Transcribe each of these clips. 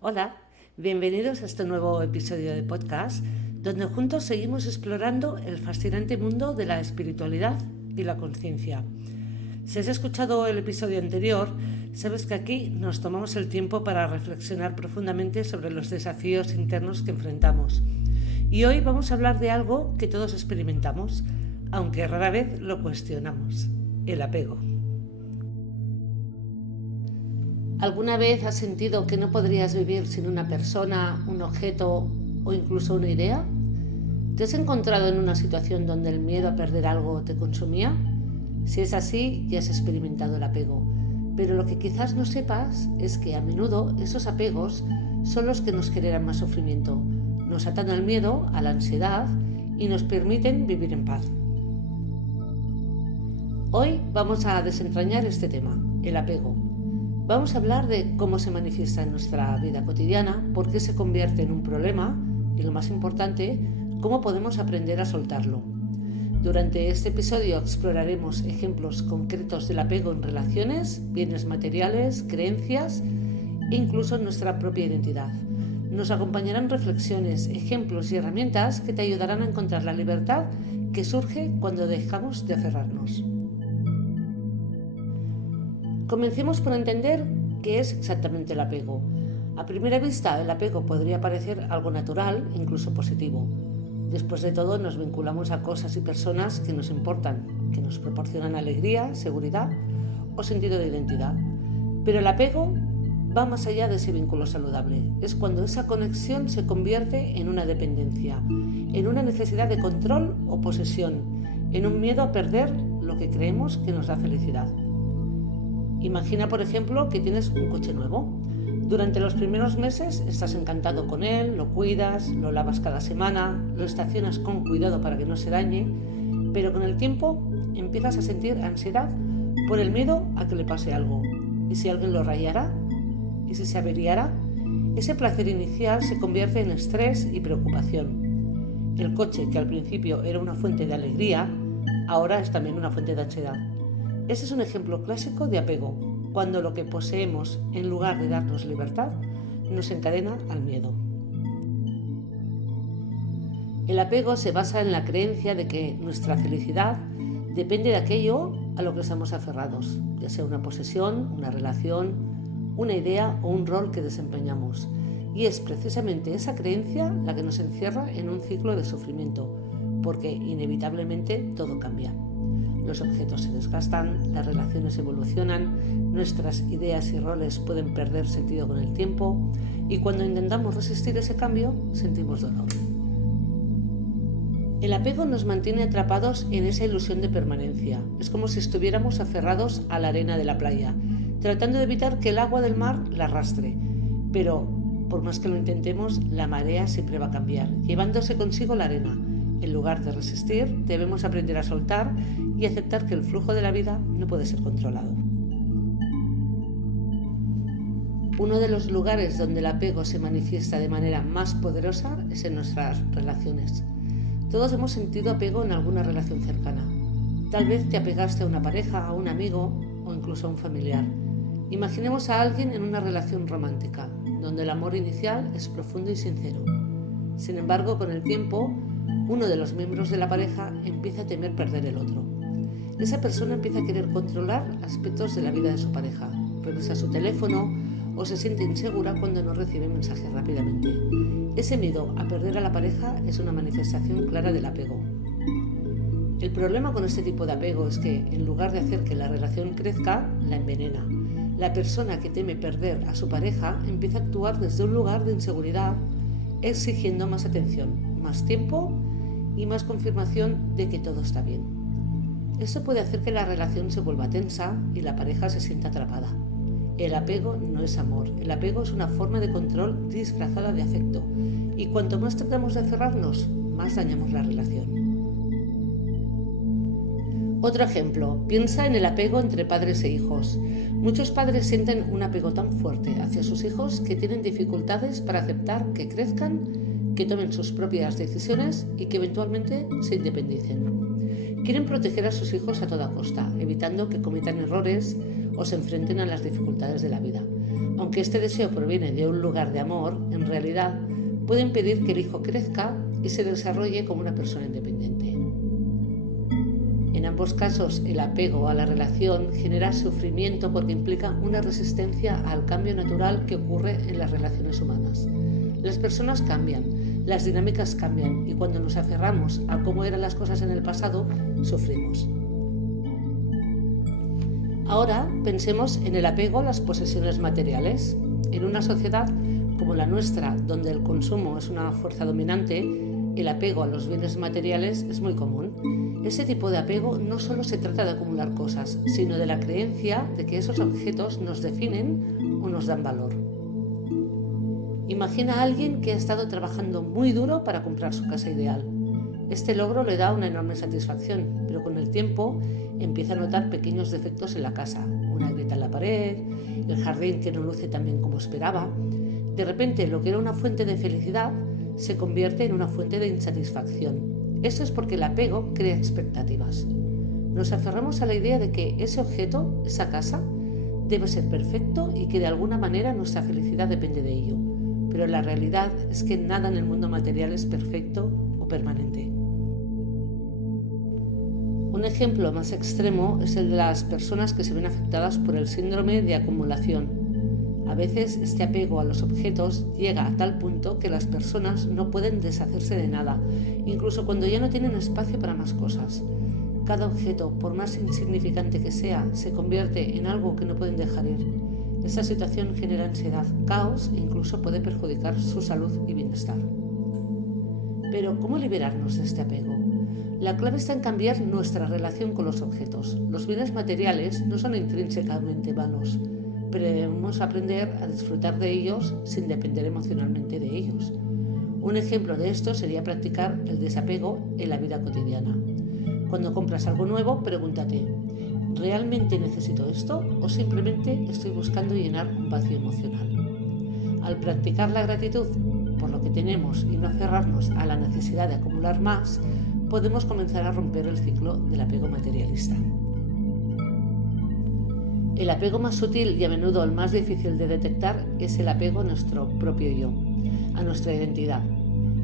Hola, bienvenidos a este nuevo episodio de podcast, donde juntos seguimos explorando el fascinante mundo de la espiritualidad y la conciencia. Si has escuchado el episodio anterior, sabes que aquí nos tomamos el tiempo para reflexionar profundamente sobre los desafíos internos que enfrentamos. Y hoy vamos a hablar de algo que todos experimentamos, aunque rara vez lo cuestionamos: el apego. ¿Alguna vez has sentido que no podrías vivir sin una persona, un objeto o incluso una idea? ¿Te has encontrado en una situación donde el miedo a perder algo te consumía? Si es así, ya has experimentado el apego. Pero lo que quizás no sepas es que a menudo esos apegos son los que nos generan más sufrimiento, nos atan al miedo, a la ansiedad y nos permiten vivir en paz. Hoy vamos a desentrañar este tema, el apego. Vamos a hablar de cómo se manifiesta en nuestra vida cotidiana, por qué se convierte en un problema y, lo más importante, cómo podemos aprender a soltarlo. Durante este episodio exploraremos ejemplos concretos del apego en relaciones, bienes materiales, creencias e incluso en nuestra propia identidad. Nos acompañarán reflexiones, ejemplos y herramientas que te ayudarán a encontrar la libertad que surge cuando dejamos de aferrarnos. Comencemos por entender qué es exactamente el apego. A primera vista, el apego podría parecer algo natural, incluso positivo. Después de todo, nos vinculamos a cosas y personas que nos importan, que nos proporcionan alegría, seguridad o sentido de identidad. Pero el apego va más allá de ese vínculo saludable. Es cuando esa conexión se convierte en una dependencia, en una necesidad de control o posesión, en un miedo a perder lo que creemos que nos da felicidad. Imagina, por ejemplo, que tienes un coche nuevo. Durante los primeros meses estás encantado con él, lo cuidas, lo lavas cada semana, lo estacionas con cuidado para que no se dañe, pero con el tiempo empiezas a sentir ansiedad por el miedo a que le pase algo. ¿Y si alguien lo rayara? ¿Y si se averiara? Ese placer inicial se convierte en estrés y preocupación. El coche, que al principio era una fuente de alegría, ahora es también una fuente de ansiedad. Ese es un ejemplo clásico de apego, cuando lo que poseemos, en lugar de darnos libertad, nos encadena al miedo. El apego se basa en la creencia de que nuestra felicidad depende de aquello a lo que estamos aferrados, ya sea una posesión, una relación, una idea o un rol que desempeñamos. Y es precisamente esa creencia la que nos encierra en un ciclo de sufrimiento, porque inevitablemente todo cambia. Los objetos se desgastan, las relaciones evolucionan, nuestras ideas y roles pueden perder sentido con el tiempo y cuando intentamos resistir ese cambio, sentimos dolor. El apego nos mantiene atrapados en esa ilusión de permanencia. Es como si estuviéramos aferrados a la arena de la playa, tratando de evitar que el agua del mar la arrastre. Pero, por más que lo intentemos, la marea siempre va a cambiar, llevándose consigo la arena. En lugar de resistir, debemos aprender a soltar y aceptar que el flujo de la vida no puede ser controlado. Uno de los lugares donde el apego se manifiesta de manera más poderosa es en nuestras relaciones. Todos hemos sentido apego en alguna relación cercana. Tal vez te apegaste a una pareja, a un amigo o incluso a un familiar. Imaginemos a alguien en una relación romántica, donde el amor inicial es profundo y sincero. Sin embargo, con el tiempo, uno de los miembros de la pareja empieza a temer perder el otro. Esa persona empieza a querer controlar aspectos de la vida de su pareja, revisa su teléfono o se siente insegura cuando no recibe mensajes rápidamente. Ese miedo a perder a la pareja es una manifestación clara del apego. El problema con este tipo de apego es que, en lugar de hacer que la relación crezca, la envenena. La persona que teme perder a su pareja empieza a actuar desde un lugar de inseguridad, exigiendo más atención, más tiempo y más confirmación de que todo está bien. Esto puede hacer que la relación se vuelva tensa y la pareja se sienta atrapada. El apego no es amor, el apego es una forma de control disfrazada de afecto y cuanto más tratamos de aferrarnos, más dañamos la relación. Otro ejemplo, piensa en el apego entre padres e hijos. Muchos padres sienten un apego tan fuerte hacia sus hijos que tienen dificultades para aceptar que crezcan, que tomen sus propias decisiones y que eventualmente se independicen. Quieren proteger a sus hijos a toda costa, evitando que cometan errores o se enfrenten a las dificultades de la vida. Aunque este deseo proviene de un lugar de amor, en realidad puede impedir que el hijo crezca y se desarrolle como una persona independiente. En ambos casos, el apego a la relación genera sufrimiento porque implica una resistencia al cambio natural que ocurre en las relaciones humanas. Las personas cambian, las dinámicas cambian y cuando nos aferramos a cómo eran las cosas en el pasado, sufrimos. Ahora pensemos en el apego a las posesiones materiales. En una sociedad como la nuestra, donde el consumo es una fuerza dominante, el apego a los bienes materiales es muy común. Ese tipo de apego no solo se trata de acumular cosas, sino de la creencia de que esos objetos nos definen o nos dan valor. Imagina a alguien que ha estado trabajando muy duro para comprar su casa ideal. Este logro le da una enorme satisfacción, pero con el tiempo empieza a notar pequeños defectos en la casa, una grieta en la pared, el jardín que no luce tan bien como esperaba. De repente, lo que era una fuente de felicidad se convierte en una fuente de insatisfacción. Eso es porque el apego crea expectativas. Nos aferramos a la idea de que ese objeto, esa casa, debe ser perfecto y que de alguna manera nuestra felicidad depende de ello. Pero la realidad es que nada en el mundo material es perfecto o permanente. Un ejemplo más extremo es el de las personas que se ven afectadas por el síndrome de acumulación. A veces este apego a los objetos llega a tal punto que las personas no pueden deshacerse de nada, incluso cuando ya no tienen espacio para más cosas. Cada objeto, por más insignificante que sea, se convierte en algo que no pueden dejar ir. Esta situación genera ansiedad, caos e incluso puede perjudicar su salud y bienestar. Pero, ¿cómo liberarnos de este apego? La clave está en cambiar nuestra relación con los objetos. Los bienes materiales no son intrínsecamente malos, pero debemos aprender a disfrutar de ellos sin depender emocionalmente de ellos. Un ejemplo de esto sería practicar el desapego en la vida cotidiana. Cuando compras algo nuevo, pregúntate, ¿realmente necesito esto o simplemente estoy buscando llenar un vacío emocional? Al practicar la gratitud por lo que tenemos y no aferrarnos a la necesidad de acumular más, podemos comenzar a romper el ciclo del apego materialista. El apego más sutil y a menudo el más difícil de detectar es el apego a nuestro propio yo, a nuestra identidad.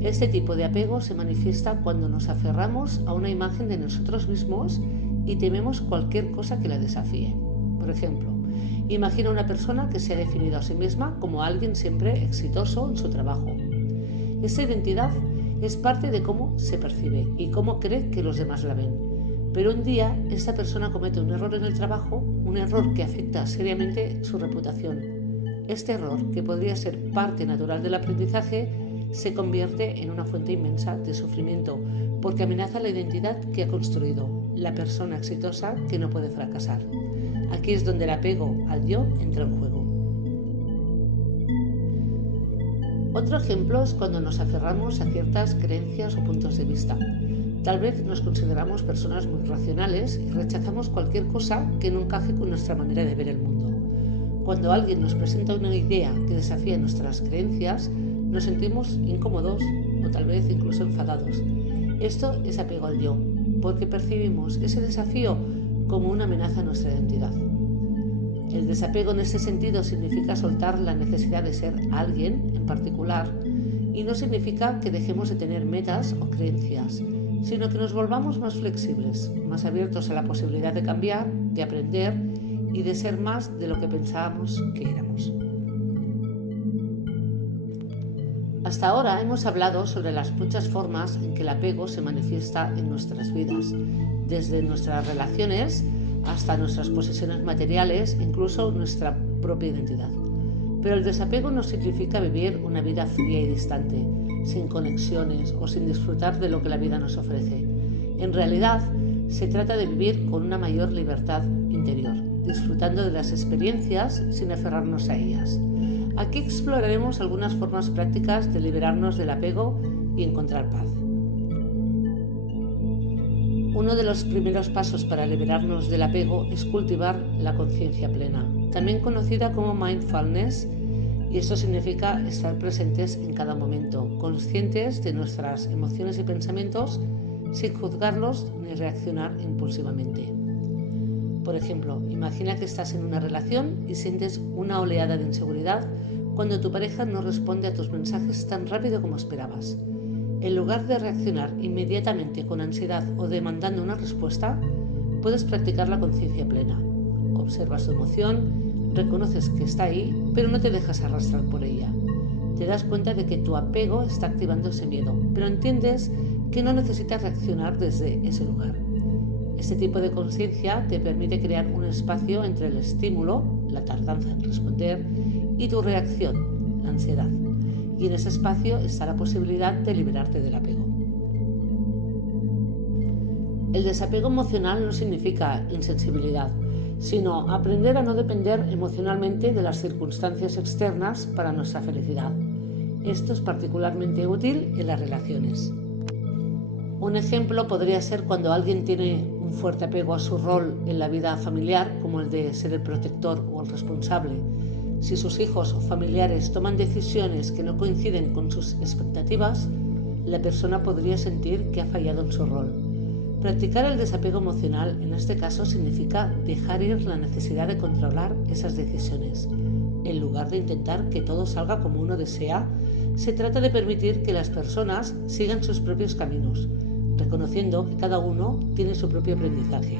Este tipo de apego se manifiesta cuando nos aferramos a una imagen de nosotros mismos y tememos cualquier cosa que la desafíe. Por ejemplo, imagina una persona que se ha definido a sí misma como alguien siempre exitoso en su trabajo. Esta identidad es parte de cómo se percibe y cómo cree que los demás la ven. Pero un día esta persona comete un error en el trabajo, un error que afecta seriamente su reputación. Este error, que podría ser parte natural del aprendizaje, se convierte en una fuente inmensa de sufrimiento porque amenaza la identidad que ha construido, la persona exitosa que no puede fracasar. Aquí es donde el apego al yo entra en juego. Otro ejemplo es cuando nos aferramos a ciertas creencias o puntos de vista. Tal vez nos consideramos personas muy racionales y rechazamos cualquier cosa que no encaje con nuestra manera de ver el mundo. Cuando alguien nos presenta una idea que desafía nuestras creencias, nos sentimos incómodos o tal vez incluso enfadados. Esto es apego al yo, porque percibimos ese desafío como una amenaza a nuestra identidad. El desapego en este sentido significa soltar la necesidad de ser alguien en particular y no significa que dejemos de tener metas o creencias, sino que nos volvamos más flexibles, más abiertos a la posibilidad de cambiar, de aprender y de ser más de lo que pensábamos que éramos. Hasta ahora hemos hablado sobre las muchas formas en que el apego se manifiesta en nuestras vidas, desde nuestras relaciones hasta nuestras posesiones materiales, incluso nuestra propia identidad. Pero el desapego no significa vivir una vida fría y distante, sin conexiones o sin disfrutar de lo que la vida nos ofrece. En realidad, se trata de vivir con una mayor libertad interior, disfrutando de las experiencias sin aferrarnos a ellas. Aquí exploraremos algunas formas prácticas de liberarnos del apego y encontrar paz. Uno de los primeros pasos para liberarnos del apego es cultivar la conciencia plena, también conocida como mindfulness, y esto significa estar presentes en cada momento, conscientes de nuestras emociones y pensamientos sin juzgarlos ni reaccionar impulsivamente. Por ejemplo, imagina que estás en una relación y sientes una oleada de inseguridad cuando tu pareja no responde a tus mensajes tan rápido como esperabas. En lugar de reaccionar inmediatamente con ansiedad o demandando una respuesta, puedes practicar la conciencia plena. Observas tu emoción, reconoces que está ahí, pero no te dejas arrastrar por ella. Te das cuenta de que tu apego está activando ese miedo, pero entiendes que no necesitas reaccionar desde ese lugar. Este tipo de conciencia te permite crear un espacio entre el estímulo, la tardanza en responder, y tu reacción, la ansiedad. Y en ese espacio está la posibilidad de liberarte del apego. El desapego emocional no significa insensibilidad, sino aprender a no depender emocionalmente de las circunstancias externas para nuestra felicidad. Esto es particularmente útil en las relaciones. Un ejemplo podría ser cuando alguien tiene un fuerte apego a su rol en la vida familiar, como el de ser el protector o el responsable. Si sus hijos o familiares toman decisiones que no coinciden con sus expectativas, la persona podría sentir que ha fallado en su rol. Practicar el desapego emocional en este caso significa dejar ir la necesidad de controlar esas decisiones. En lugar de intentar que todo salga como uno desea, se trata de permitir que las personas sigan sus propios caminos, reconociendo que cada uno tiene su propio aprendizaje.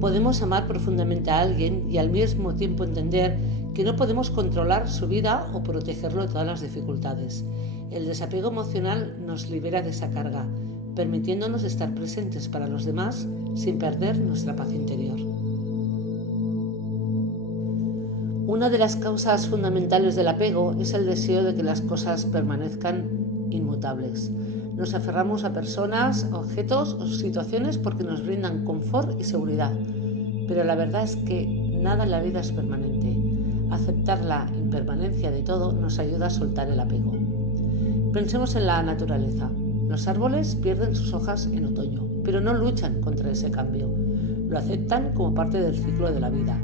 Podemos amar profundamente a alguien y al mismo tiempo entender que no podemos controlar su vida o protegerlo de todas las dificultades. El desapego emocional nos libera de esa carga, permitiéndonos estar presentes para los demás sin perder nuestra paz interior. Una de las causas fundamentales del apego es el deseo de que las cosas permanezcan inmutables. Nos aferramos a personas, objetos o situaciones porque nos brindan confort y seguridad. Pero la verdad es que nada en la vida es permanente. Aceptar la impermanencia de todo nos ayuda a soltar el apego. Pensemos en la naturaleza. Los árboles pierden sus hojas en otoño, pero no luchan contra ese cambio. Lo aceptan como parte del ciclo de la vida.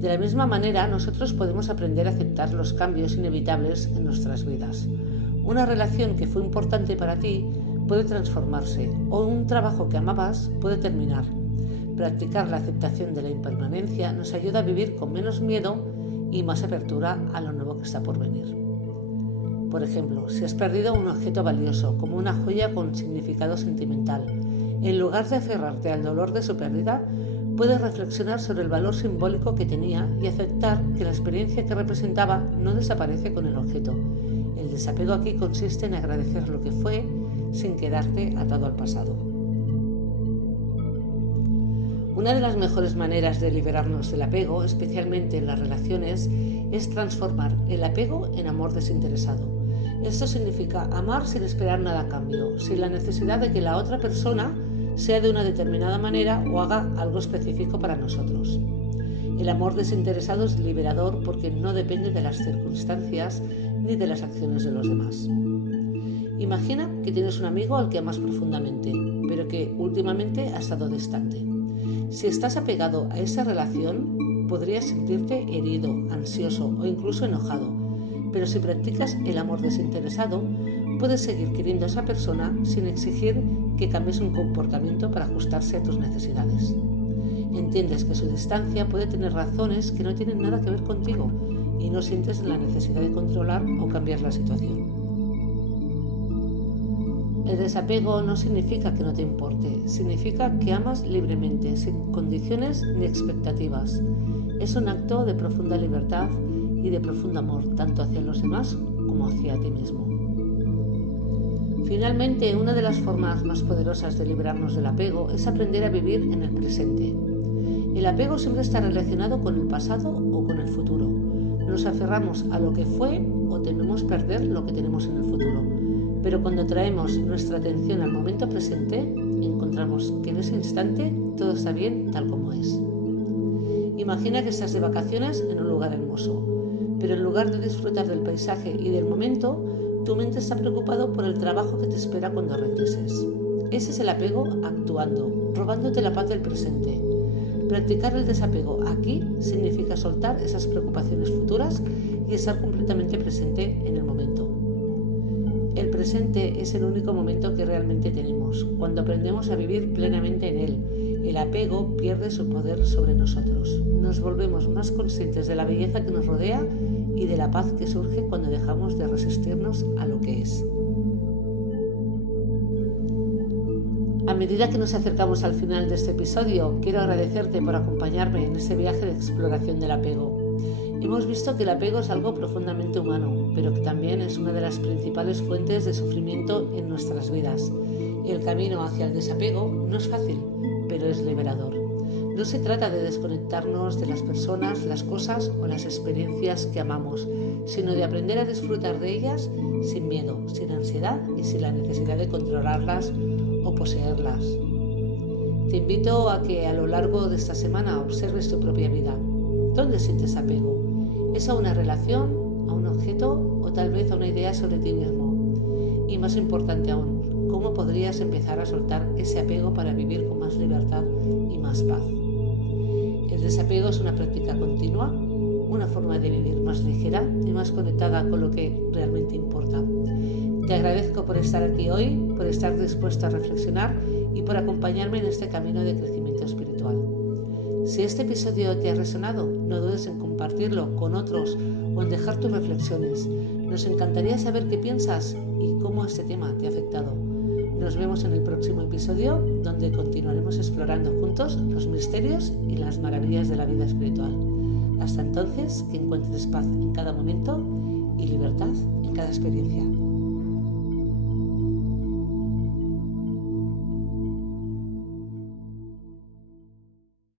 De la misma manera, nosotros podemos aprender a aceptar los cambios inevitables en nuestras vidas. Una relación que fue importante para ti puede transformarse o un trabajo que amabas puede terminar. Practicar la aceptación de la impermanencia nos ayuda a vivir con menos miedo y más apertura a lo nuevo que está por venir. Por ejemplo, si has perdido un objeto valioso, como una joya con significado sentimental, en lugar de aferrarte al dolor de su pérdida, puedes reflexionar sobre el valor simbólico que tenía y aceptar que la experiencia que representaba no desaparece con el objeto. El desapego aquí consiste en agradecer lo que fue sin quedarte atado al pasado. Una de las mejores maneras de liberarnos del apego, especialmente en las relaciones, es transformar el apego en amor desinteresado. Esto significa amar sin esperar nada a cambio, sin la necesidad de que la otra persona sea de una determinada manera o haga algo específico para nosotros. El amor desinteresado es liberador porque no depende de las circunstancias ni de las acciones de los demás. Imagina que tienes un amigo al que amas profundamente, pero que últimamente ha estado distante. Si estás apegado a esa relación, podrías sentirte herido, ansioso o incluso enojado. Pero si practicas el amor desinteresado, puedes seguir queriendo a esa persona sin exigir que cambies un comportamiento para ajustarse a tus necesidades. Entiendes que su distancia puede tener razones que no tienen nada que ver contigo y no sientes la necesidad de controlar o cambiar la situación. El desapego no significa que no te importe, significa que amas libremente, sin condiciones ni expectativas. Es un acto de profunda libertad y de profundo amor, tanto hacia los demás como hacia ti mismo. Finalmente, una de las formas más poderosas de liberarnos del apego es aprender a vivir en el presente. El apego siempre está relacionado con el pasado o con el futuro. Nos aferramos a lo que fue o tememos perder lo que tenemos en el futuro. Pero cuando traemos nuestra atención al momento presente, encontramos que en ese instante todo está bien tal como es. Imagina que estás de vacaciones en un lugar hermoso, pero en lugar de disfrutar del paisaje y del momento, tu mente está preocupada por el trabajo que te espera cuando regreses. Ese es el apego actuando, robándote la paz del presente. Practicar el desapego aquí significa soltar esas preocupaciones futuras y estar completamente presente en el momento. El presente es el único momento que realmente tenemos, cuando aprendemos a vivir plenamente en él. El apego pierde su poder sobre nosotros. Nos volvemos más conscientes de la belleza que nos rodea y de la paz que surge cuando dejamos de resistirnos a lo que es. A medida que nos acercamos al final de este episodio, quiero agradecerte por acompañarme en este viaje de exploración del apego. Hemos visto que el apego es algo profundamente humano, pero que también es una de las principales fuentes de sufrimiento en nuestras vidas. El camino hacia el desapego no es fácil, pero es liberador. No se trata de desconectarnos de las personas, las cosas o las experiencias que amamos, sino de aprender a disfrutar de ellas sin miedo, sin ansiedad y sin la necesidad de controlarlas o poseerlas. Te invito a que a lo largo de esta semana observes tu propia vida. ¿Dónde sientes apego? ¿Es a una relación, a un objeto o tal vez a una idea sobre ti mismo? Y más importante aún, ¿cómo podrías empezar a soltar ese apego para vivir con más libertad y más paz? El desapego es una práctica continua, una forma de vivir más ligera y más conectada con lo que realmente importa. Te agradezco por estar aquí hoy, por estar dispuesto a reflexionar y por acompañarme en este camino de crecimiento espiritual. Si este episodio te ha resonado, no dudes en compartirlo con otros o en dejar tus reflexiones. Nos encantaría saber qué piensas y cómo este tema te ha afectado. Nos vemos en el próximo episodio, donde continuaremos explorando juntos los misterios y las maravillas de la vida espiritual. Hasta entonces, que encuentres paz en cada momento y libertad en cada experiencia.